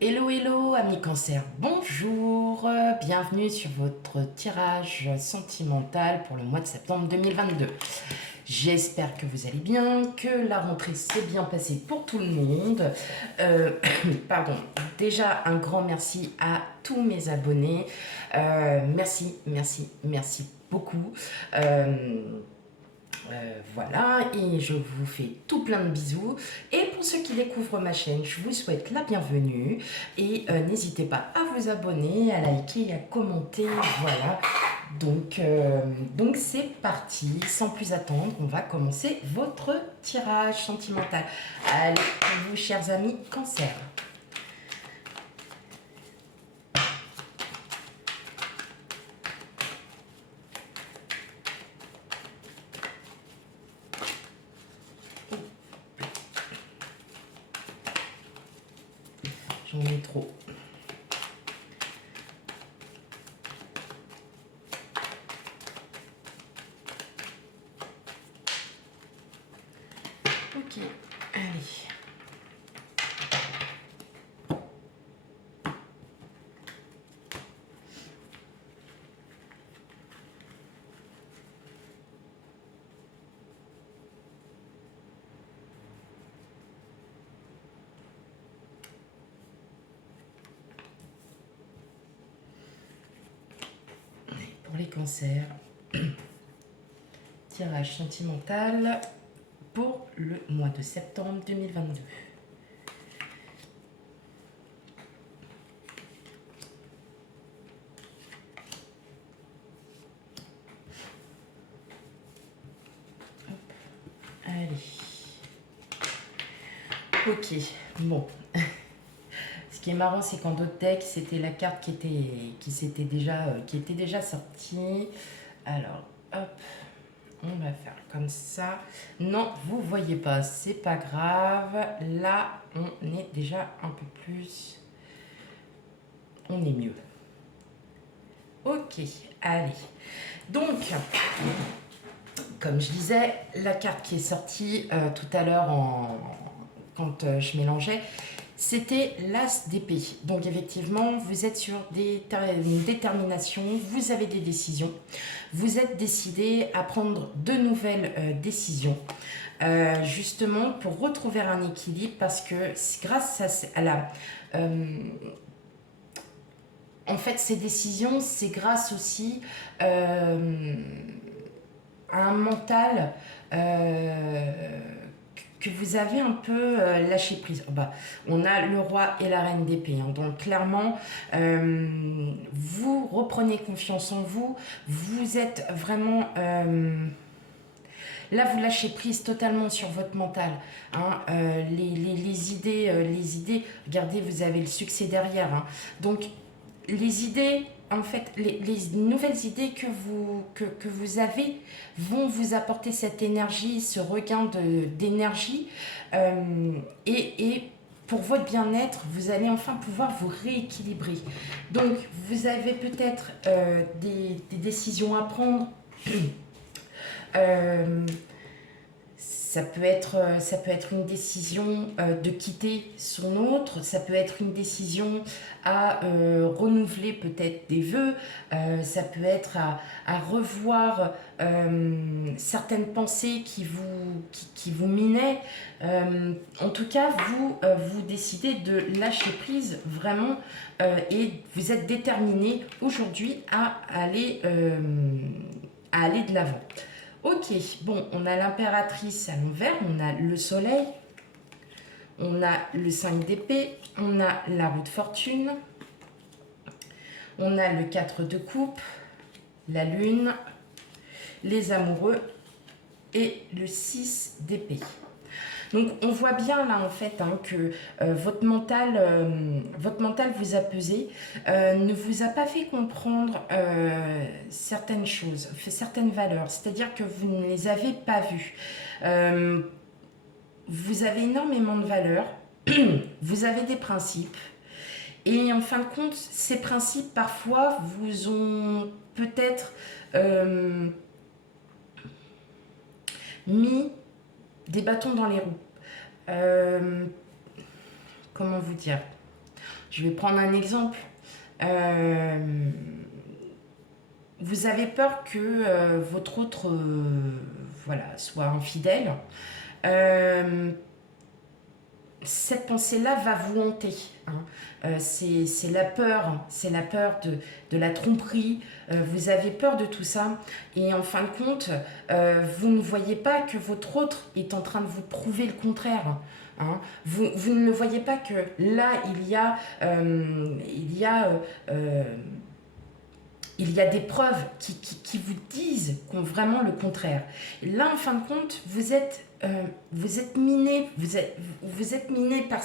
Hello, hello, amis cancer, bonjour, bienvenue sur votre tirage sentimental pour le mois de septembre 2022. J'espère que vous allez bien, que la rentrée s'est bien passée pour tout le monde. Euh, Pardon, déjà un grand merci à tous mes abonnés. Merci, merci, merci beaucoup. Voilà, et je vous fais tout plein de bisous. Et pour ceux qui découvrent ma chaîne, je vous souhaite la bienvenue. Et n'hésitez pas à vous abonner, à liker, à commenter. Voilà, donc c'est parti. Sans plus attendre, on va commencer votre tirage sentimental. Allez, pour vous, chers amis cancer. J'en ai trop. Ok, allez. Pour les cancers, tirage sentimental pour le mois de septembre 2022. Allez. Ok, bon. Ce qui est marrant, c'est qu'en d'autres decks, c'était la carte qui était déjà sortie. Alors, hop, on va faire comme ça. Non, vous voyez pas, c'est pas grave. Là, on est déjà un peu plus. On est mieux. Ok, allez. Donc, comme je disais, la carte qui est sortie tout à l'heure quand je mélangeais, c'était l'As d'épée. Donc effectivement, vous êtes sur une détermination, vous avez des décisions, vous êtes décidé à prendre de nouvelles décisions, justement pour retrouver un équilibre, parce que grâce à la... en fait, ces décisions, c'est grâce aussi à un mental que vous avez un peu lâché prise. Oh bah, on a le roi et la reine d'épée. Hein. Donc clairement, vous reprenez confiance en vous. Vous êtes vraiment... là, vous lâchez prise totalement sur votre mental. Hein. Les idées, regardez, vous avez le succès derrière. Hein. Donc, les idées, en fait, les nouvelles idées que vous avez vont vous apporter cette énergie, ce regain d'énergie. Et pour votre bien-être, vous allez enfin pouvoir vous rééquilibrer. Donc, vous avez peut-être des décisions à prendre. Euh, ça peut être une décision de quitter son autre, ça peut être une décision à renouveler peut-être des vœux, ça peut être à revoir certaines pensées qui vous minaient. En tout cas, vous décidez de lâcher prise vraiment et vous êtes déterminé aujourd'hui à aller de l'avant. Ok, bon, on a l'impératrice à l'envers, on a le soleil, on a le 5 d'épée, on a la roue de fortune, on a le 4 de coupe, la lune, les amoureux et le 6 d'épée. Donc on voit bien là en fait hein, que votre mental vous a pesé, ne vous a pas fait comprendre certaines choses, certaines valeurs, c'est-à-dire que vous ne les avez pas vues. Vous avez énormément de valeurs, vous avez des principes, et en fin de compte, ces principes parfois vous ont peut-être mis des bâtons dans les roues. Comment vous dire? Je vais prendre un exemple. Euh, Vous avez peur que votre autre voilà, soit infidèle. Euh, cette pensée-là va vous hanter, hein. C'est la peur de la tromperie. Vous avez peur de tout ça. Et en fin de compte, vous ne voyez pas que votre autre est en train de vous prouver le contraire, hein. Vous ne voyez pas que là, euh, il y a des preuves qui vous disent vraiment le contraire. Et là, en fin de compte, vous êtes miné, vous êtes miné par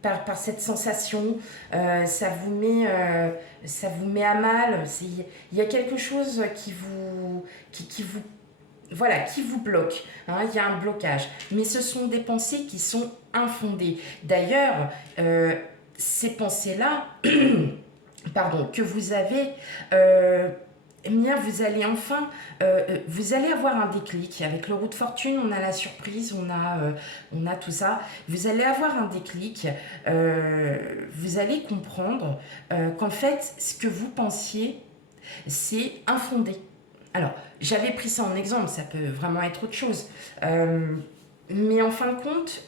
par cette sensation. Ça vous met à mal. Il y a quelque chose qui vous voilà, qui vous bloque, hein, il y a un blocage. Mais ce sont des pensées qui sont infondées. D'ailleurs, ces pensées-là, pardon, que vous avez, eh bien, vous allez avoir un déclic. Avec le roue de fortune, on a la surprise, on a tout ça. Vous allez avoir un déclic. Vous allez comprendre qu'en fait, ce que vous pensiez, c'est infondé. Alors, j'avais pris ça en exemple, ça peut vraiment être autre chose. Mais en fin de compte,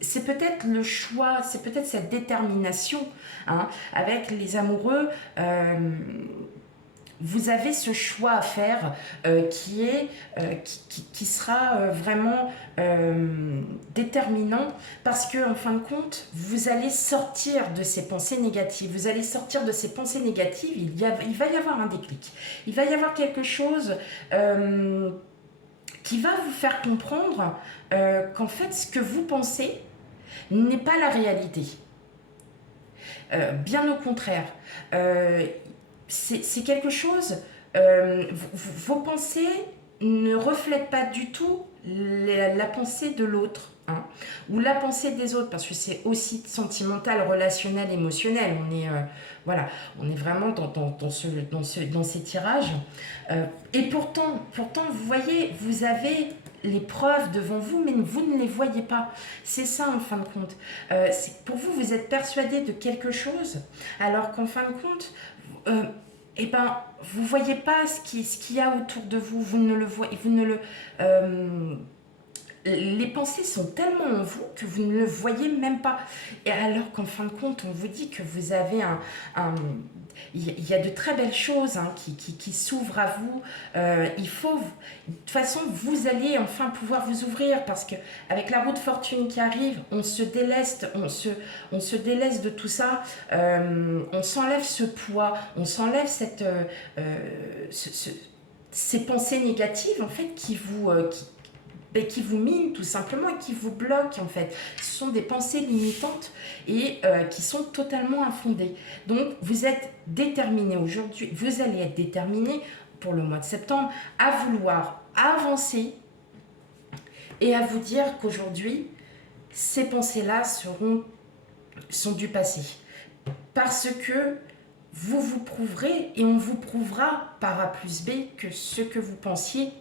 c'est peut-être le choix, c'est peut-être cette détermination, hein, avec les amoureux. Vous avez ce choix à faire qui sera vraiment déterminant parce que en fin de compte, vous allez sortir de ces pensées négatives. Vous allez sortir de ces pensées négatives, il va y avoir un déclic. Il va y avoir quelque chose qui va vous faire comprendre qu'en fait, ce que vous pensez n'est pas la réalité. Bien au contraire. C'est quelque chose, vos pensées ne reflètent pas du tout la pensée de l'autre, hein, ou la pensée des autres, parce que c'est aussi sentimental, relationnel, émotionnel. Voilà, on est vraiment dans ces tirages. Et pourtant, vous voyez, vous avez les preuves devant vous, mais vous ne les voyez pas. C'est ça en fin de compte. Pour vous, vous êtes persuadé de quelque chose, alors qu'en fin de compte, eh ben, vous ne voyez pas ce qu'il y a autour de vous, vous ne le voyez, les pensées sont tellement en vous que vous ne le voyez même pas. Et alors qu'en fin de compte, on vous dit que vous avez il y a de très belles choses, hein, qui s'ouvrent à vous. De toute façon, vous allez enfin pouvoir vous ouvrir parce que avec la roue de fortune qui arrive, on se déleste, on se délaisse de tout ça. On s'enlève ce poids, on s'enlève ces pensées négatives en fait qui vous minent tout simplement et qui vous bloquent en fait. Ce sont des pensées limitantes et qui sont totalement infondées. Donc vous êtes déterminé aujourd'hui, vous allez être déterminé pour le mois de septembre à vouloir avancer et à vous dire qu'aujourd'hui, ces pensées-là sont du passé. Parce que vous vous prouverez et on vous prouvera par A plus B que ce que vous pensiez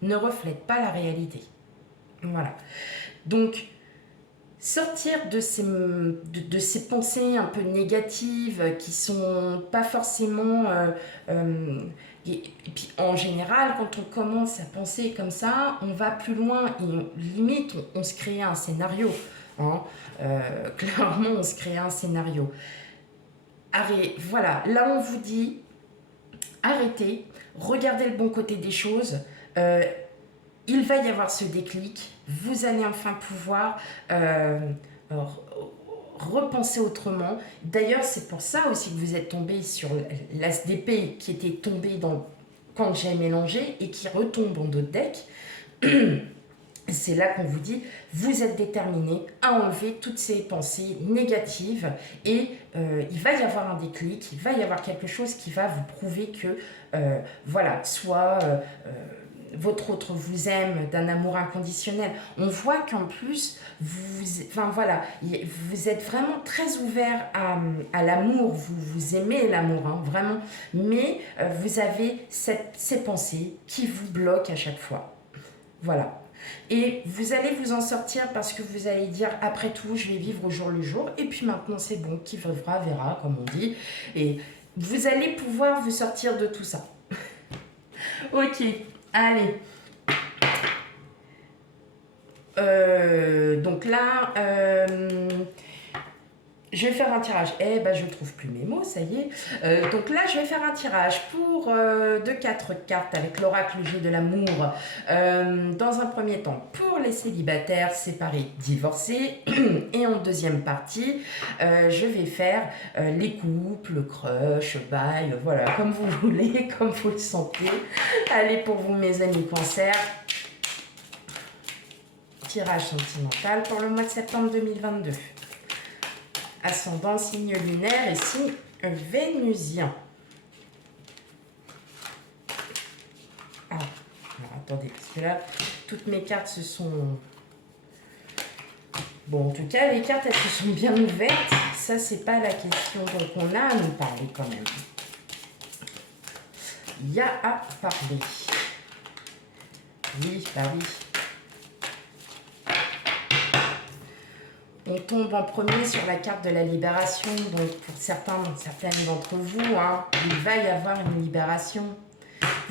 ne reflète pas la réalité. Voilà. Donc, sortir de ces pensées un peu négatives qui sont pas forcément... et puis, en général, quand on commence à penser comme ça, on va plus loin et limite, on se crée un scénario, hein. Clairement, on se crée un scénario. Voilà, là on vous dit, arrêtez, regardez le bon côté des choses. Il va y avoir ce déclic, vous allez enfin pouvoir repenser autrement. D'ailleurs, c'est pour ça aussi que vous êtes tombé sur l'as d'épée qui était tombé quand j'ai mélangé et qui retombe en d'autres decks. C'est là qu'on vous dit, vous êtes déterminé à enlever toutes ces pensées négatives et il va y avoir un déclic, il va y avoir quelque chose qui va vous prouver que, voilà, soit votre autre vous aime d'un amour inconditionnel. On voit qu'en plus, vous êtes vraiment très ouvert à l'amour, vous aimez l'amour, hein, vraiment, mais vous avez ces pensées qui vous bloquent à chaque fois. Voilà. Et vous allez vous en sortir parce que vous allez dire, après tout, je vais vivre au jour le jour. Et puis maintenant, c'est bon, qui vivra, verra, comme on dit. Et vous allez pouvoir vous sortir de tout ça. Ok, allez. Donc là, je vais faire un tirage. Eh ben, je ne trouve plus mes mots, ça y est. Donc là, je vais faire un tirage pour 4 cartes avec l'oracle G de l'amour. Dans un premier temps, pour les célibataires, séparés, divorcés. Et en deuxième partie, je vais faire les couples, crush, bail, voilà, comme vous voulez, comme vous le sentez. Allez, pour vous, mes amis cancer. Tirage sentimental pour le mois de septembre 2022. Ascendant, signe lunaire et signe vénusien. Ah, alors attendez, parce que là, toutes mes cartes se sont... Bon, en tout cas, les cartes, elles se sont bien ouvertes. Ça, c'est pas la question. Donc, on a à nous parler quand même. Il y a à parler. Oui, bah oui. On tombe en premier sur la carte de la libération. Donc, pour certaines d'entre vous, hein, il va y avoir une libération.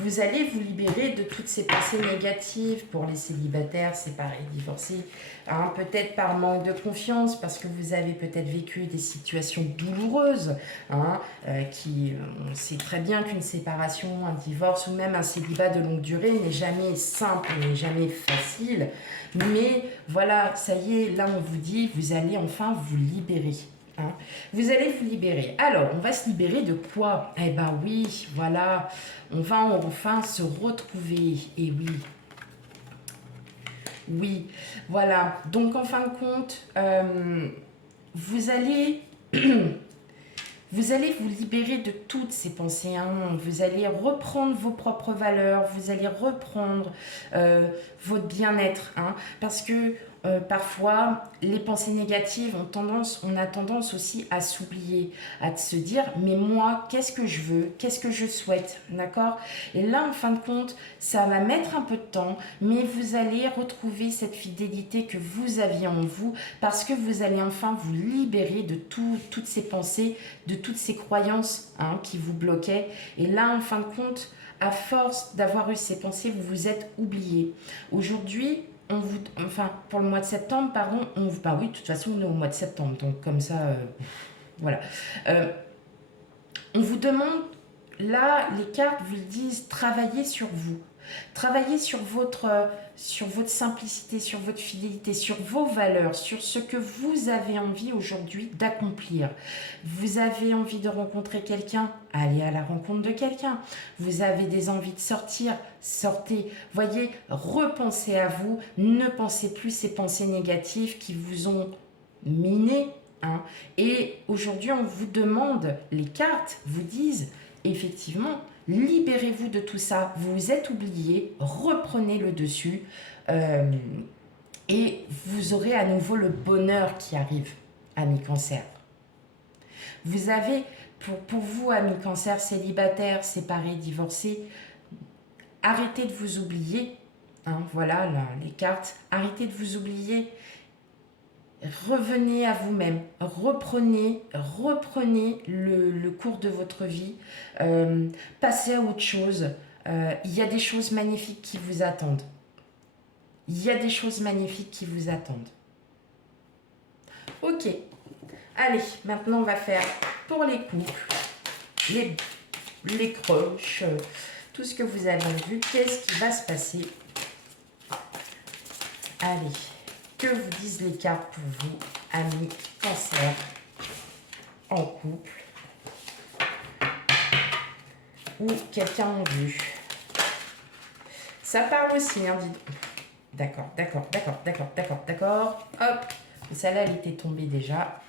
Vous allez vous libérer de toutes ces pensées négatives pour les célibataires, séparés, divorcés. Hein, peut-être par manque de confiance, parce que vous avez peut-être vécu des situations douloureuses. Hein, on sait très bien qu'une séparation, un divorce ou même un célibat de longue durée n'est jamais simple, n'est jamais facile. Mais voilà, ça y est, là on vous dit, vous allez enfin vous libérer. Hein. Vous allez vous libérer. Alors, on va se libérer de quoi? Eh ben oui, voilà, on va enfin se retrouver. Et oui, oui, voilà. Donc, en fin de compte, vous allez... Vous allez vous libérer de toutes ces pensées. Hein. Vous allez reprendre vos propres valeurs. Vous allez reprendre votre bien-être. Hein. Parce que parfois, les pensées négatives on a tendance aussi à s'oublier, à se dire, mais moi, qu'est-ce que je veux? Qu'est-ce que je souhaite? D'accord? Et là, en fin de compte, ça va mettre un peu de temps, mais vous allez retrouver cette fidélité que vous aviez en vous parce que vous allez enfin vous libérer de toutes ces pensées, de toutes ces croyances hein, qui vous bloquaient. Et là, en fin de compte, à force d'avoir eu ces pensées, vous vous êtes oublié. Aujourd'hui, pour le mois de septembre, pardon, bah oui, de toute façon, on est au mois de septembre, donc comme ça, voilà. On vous demande, là, les cartes vous le disent, travaillez sur vous. Travaillez sur votre simplicité, sur votre fidélité, sur vos valeurs, sur ce que vous avez envie aujourd'hui d'accomplir. Vous avez envie de rencontrer quelqu'un, allez à la rencontre de quelqu'un. Vous avez des envies de sortir, sortez. Voyez, repensez à vous, ne pensez plus ces pensées négatives qui vous ont miné. Hein. Et aujourd'hui, on vous demande, les cartes vous disent, effectivement, libérez-vous de tout ça. Vous vous êtes oublié, reprenez le dessus et vous aurez à nouveau le bonheur qui arrive, amis cancer. Vous avez, pour vous, amis cancer, célibataires, séparés, divorcés, arrêtez de vous oublier. Hein, voilà là, les cartes. Arrêtez de vous oublier. Revenez à vous-même, reprenez le cours de votre vie, passez à autre chose. Il y a des choses magnifiques qui vous attendent. Il y a des choses magnifiques qui vous attendent. Ok, allez, maintenant on va faire pour les couples, les crushs, tout ce que vous avez vu, qu'est-ce qui va se passer? Allez. Que vous disent les cartes pour vous, amis cancer, en couple ou quelqu'un en vue? Ça parle aussi, hein, dites. D'accord. Hop, celle-là, elle était tombée déjà.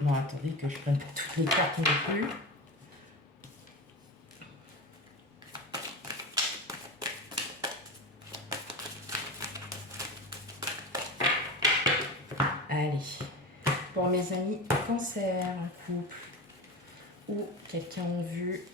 Non, attendez que je prenne pas toutes les cartes non plus. Allez, pour mes amis cancer, un couple ou quelqu'un en vue.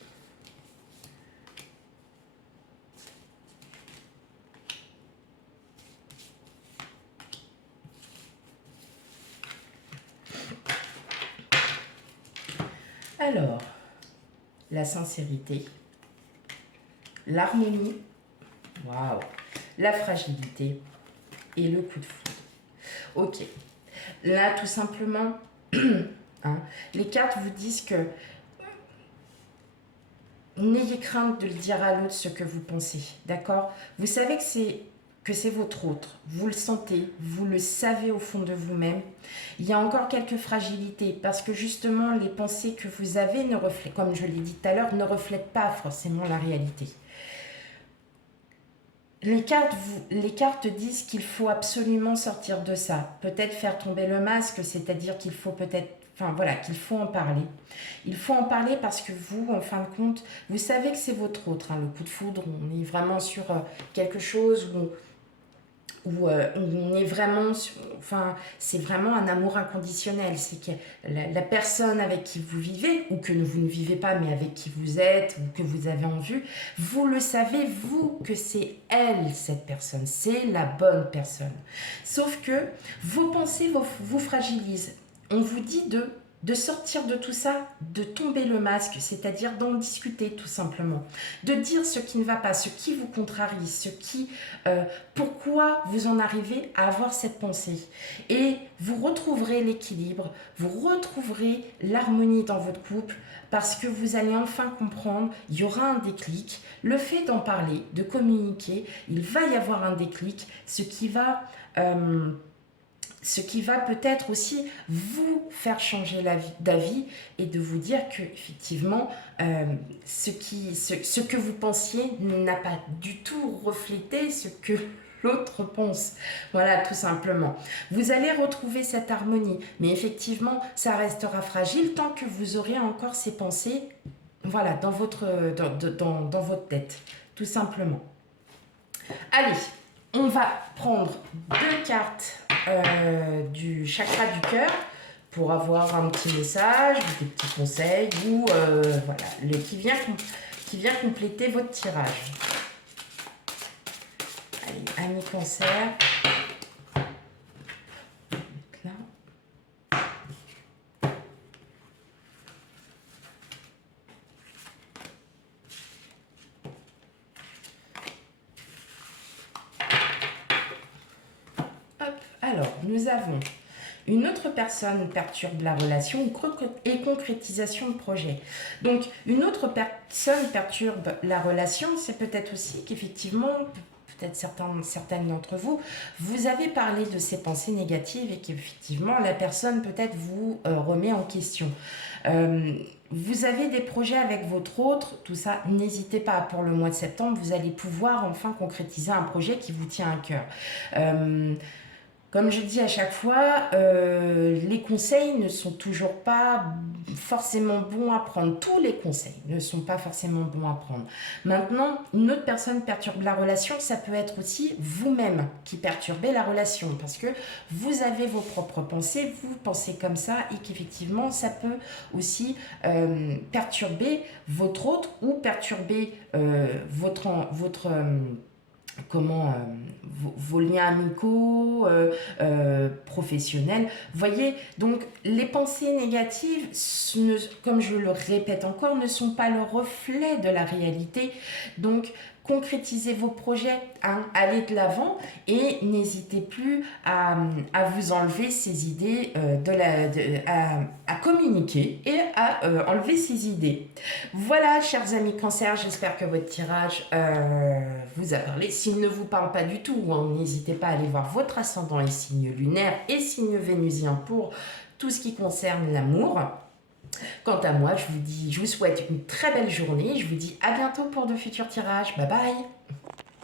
Alors, la sincérité, l'harmonie, waouh, la fragilité et le coup de foudre. Ok, là tout simplement, hein, les cartes vous disent que n'ayez crainte de le dire à l'autre ce que vous pensez, d'accord? Vous savez que c'est votre autre, vous le sentez, vous le savez au fond de vous-même. Il y a encore quelques fragilités parce que justement les pensées que vous avez ne reflètent, comme je l'ai dit tout à l'heure, ne reflètent pas forcément la réalité. Les cartes disent qu'il faut absolument sortir de ça. Peut-être faire tomber le masque, c'est-à-dire qu'il faut peut-être, enfin voilà, qu'il faut en parler. Il faut en parler parce que vous, en fin de compte, vous savez que c'est votre autre, hein, le coup de foudre. On est vraiment sur quelque chose où on est vraiment, enfin, c'est vraiment un amour inconditionnel. C'est que la personne avec qui vous vivez, ou que vous ne vivez pas, mais avec qui vous êtes, ou que vous avez en vue, vous le savez, vous, que c'est elle, cette personne. C'est la bonne personne. Sauf que vos pensées vous fragilisent. On vous dit de sortir de tout ça, de tomber le masque, c'est-à-dire d'en discuter tout simplement, de dire ce qui ne va pas, ce qui vous contrarie, pourquoi vous en arrivez à avoir cette pensée. Et vous retrouverez l'équilibre, vous retrouverez l'harmonie dans votre couple, parce que vous allez enfin comprendre, il y aura un déclic, le fait d'en parler, de communiquer, il va y avoir un déclic, ce qui va peut-être aussi vous faire changer d'avis et de vous dire que effectivement ce que vous pensiez n'a pas du tout reflété ce que l'autre pense. Voilà, tout simplement. Vous allez retrouver cette harmonie, mais effectivement, ça restera fragile tant que vous aurez encore ces pensées, voilà, dans votre tête, tout simplement. Allez, on va prendre 2 cartes du chakra du cœur pour avoir un petit message, des petits conseils ou voilà, qui vient compléter votre tirage. Allez, amis cancer. Là. Hop, alors, nous avons une autre personne perturbe la relation et concrétisation de projet. Donc, une autre personne perturbe la relation, c'est peut-être aussi qu'effectivement, peut-être certaines d'entre vous, vous avez parlé de ces pensées négatives et qu'effectivement, la personne peut-être vous remet en question. Vous avez des projets avec votre autre, tout ça, n'hésitez pas, pour le mois de septembre, vous allez pouvoir enfin concrétiser un projet qui vous tient à cœur. Comme je dis à chaque fois, les conseils ne sont toujours pas forcément bons à prendre. Tous les conseils ne sont pas forcément bons à prendre. Maintenant, une autre personne perturbe la relation, ça peut être aussi vous-même qui perturbez la relation parce que vous avez vos propres pensées, vous pensez comme ça et qu'effectivement, ça peut aussi perturber votre autre ou perturber vos liens amicaux, professionnels. Voyez, donc les pensées négatives, comme je le répète encore, ne sont pas le reflet de la réalité. Donc, concrétisez vos projets, hein, allez de l'avant et n'hésitez plus à vous enlever ces idées, à communiquer et à enlever ces idées. Voilà, chers amis cancer, j'espère que votre tirage vous a parlé. S'il ne vous parle pas du tout, hein, n'hésitez pas à aller voir votre ascendant et signe lunaire et signe vénusien pour tout ce qui concerne l'amour. Quant à moi, je vous souhaite une très belle journée. Je vous dis à bientôt pour de futurs tirages. Bye bye!